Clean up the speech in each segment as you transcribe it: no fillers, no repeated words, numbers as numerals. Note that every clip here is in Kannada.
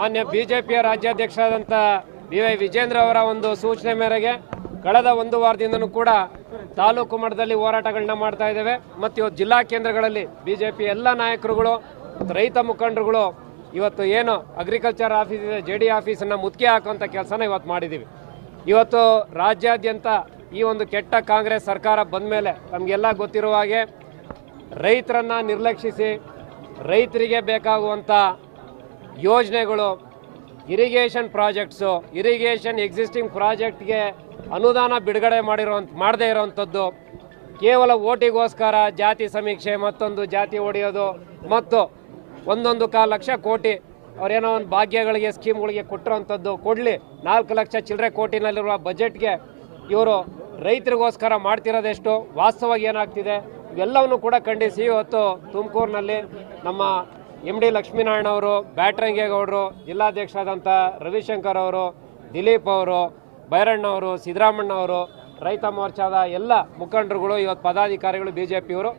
ಮಾನ್ಯ ಬಿಜೆಪಿಯ ರಾಜ್ಯಾಧ್ಯಕ್ಷರಾದಂಥ ಬಿ.ವೈ. ವಿಜೇಂದ್ರ ಅವರ ಒಂದು ಸೂಚನೆ ಮೇರೆಗೆ ಕಳೆದ ಒಂದು ವಾರದಿಂದನೂ ಕೂಡ ತಾಲೂಕು ಮಟ್ಟದಲ್ಲಿ ಹೋರಾಟಗಳನ್ನ ಮಾಡ್ತಾ ಇದ್ದೇವೆ. ಮತ್ತು ಇವತ್ತು ಜಿಲ್ಲಾ ಕೇಂದ್ರಗಳಲ್ಲಿ ಬಿಜೆಪಿ ಎಲ್ಲ ನಾಯಕರುಗಳು ರೈತ ಮುಖಂಡರುಗಳು ಇವತ್ತು ಏನು ಅಗ್ರಿಕಲ್ಚರ್ ಆಫೀಸ್ ಇದೆ JD ಆಫೀಸನ್ನು ಮುತ್ತಿಗೆ ಹಾಕುವಂಥ ಕೆಲಸನ ಇವತ್ತು ಮಾಡಿದ್ದೀವಿ. ಇವತ್ತು ರಾಜ್ಯಾದ್ಯಂತ ಈ ಒಂದು ಕೆಟ್ಟ ಕಾಂಗ್ರೆಸ್ ಸರ್ಕಾರ ಬಂದ ಮೇಲೆ ನಮಗೆಲ್ಲ ಗೊತ್ತಿರುವ ಹಾಗೆ ರೈತರನ್ನು ನಿರ್ಲಕ್ಷಿಸಿ ರೈತರಿಗೆ ಬೇಕಾಗುವಂಥ ಯೋಜನೆಗಳು, ಇರಿಗೇಷನ್ ಪ್ರಾಜೆಕ್ಟ್ಸು, ಇರಿಗೇಷನ್ ಎಕ್ಸಿಸ್ಟಿಂಗ್ ಪ್ರಾಜೆಕ್ಟ್ಗೆ ಅನುದಾನ ಬಿಡುಗಡೆ ಮಾಡದೇ ಇರೋವಂಥದ್ದು, ಕೇವಲ ಓಟಿಗೋಸ್ಕರ ಜಾತಿ ಸಮೀಕ್ಷೆ, ಮತ್ತೊಂದು ಜಾತಿ ಹೊಡೆಯೋದು, ಮತ್ತು 1.25 ಲಕ್ಷ ಕೋಟಿ ಅವರೇನೋ ಒಂದು ಭಾಗ್ಯಗಳಿಗೆ ಸ್ಕೀಮ್ಗಳಿಗೆ ಕೊಟ್ಟಿರೋವಂಥದ್ದು ಕೊಡಲಿ 4 ಲಕ್ಷ ಚಿಲ್ಲರೆ ಕೋಟಿನಲ್ಲಿರುವ ಬಜೆಟ್ಗೆ ಇವರು ರೈತರಿಗೋಸ್ಕರ ಮಾಡ್ತಿರೋದೆಷ್ಟು, ವಾಸ್ತವವಾಗಿ ಏನಾಗ್ತಿದೆ ಇವೆಲ್ಲವನ್ನು ಕೂಡ ಖಂಡಿಸಿ ಇವತ್ತು ತುಮಕೂರಿನಲ್ಲಿ ನಮ್ಮ MD ಲಕ್ಷ್ಮೀನಾರಾಯಣ ಅವರು, ಬ್ಯಾಟ್ರಂಗೇಗೌಡರು, ಜಿಲ್ಲಾಧ್ಯಕ್ಷರಾದಂಥ ರವಿಶಂಕರ್ ಅವರು, ದಿಲೀಪ್ ಅವರು, ಬೈರಣ್ಣ ಅವರು, ಸಿದ್ದರಾಮಣ್ಣ ಅವರು, ರೈತ ಮೋರ್ಚಾದ ಎಲ್ಲ ಮುಖಂಡರುಗಳು, ಇವತ್ತು ಪದಾಧಿಕಾರಿಗಳು, ಬಿಜೆಪಿಯವರು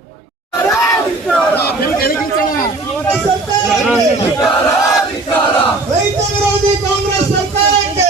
ರೈತ ವಿರೋಧಿ ಕಾಂಗ್ರೆಸ್ ಸರ್ಕಾರಕ್ಕೆ